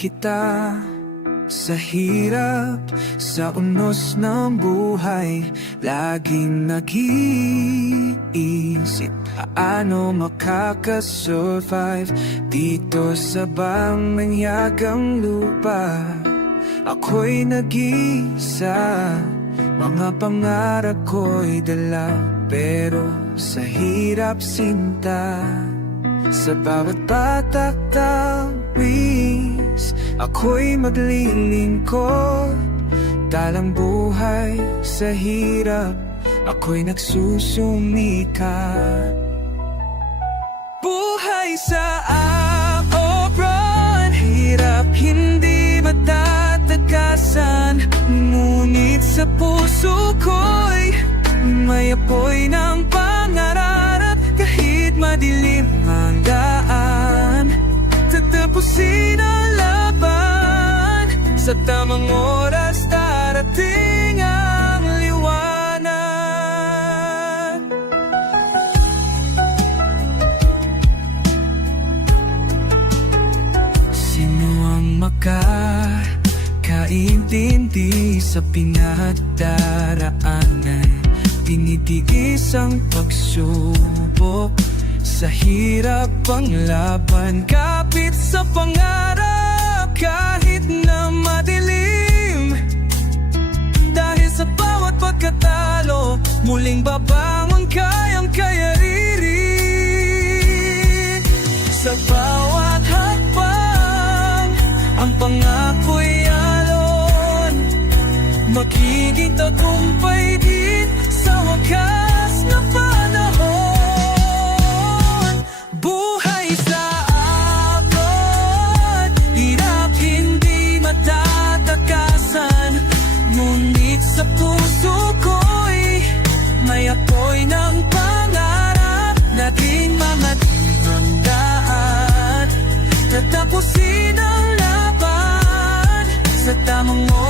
kita sa hirap, sa unos ng buhay. Laging nag-iisip, paano makakasurvive dito sa bangyagang lupa. Ako'y nag-iisa, mga pangarap ko'y dala, pero sa hirap sinta. Sa bawat patak tawis, ako'y maglilingkod. Dalang buhay sa hirap, ako'y nagsusumikat. Buhay sa Akobron, hirap hindi matatakasan. Ngunit sa puso ko'y may apoy ng pangarap. Kahit madilim ang daan, tatapusin ang laban. Sa tamang oras darating ang liwanag. Sino ang makakaintindi sa pinagdaraanan? Tinitiis ang pagsubok, sa hirap ang laban. Kapit sa pangarap kahit na madilim. Dahil sa bawat pagkatalo, muling babangon kayang-kaya rin. Sa bawat hakbang, ang pangako'y alon. Magiging tagumpay din sa wakas na panahon. Buhay sa Akon, hirap hindi matatakasan. Ngunit sa puso ko'y may apoy ng pangarap. Nating mga handaan, tatapusin ang laban. Sa tamang oras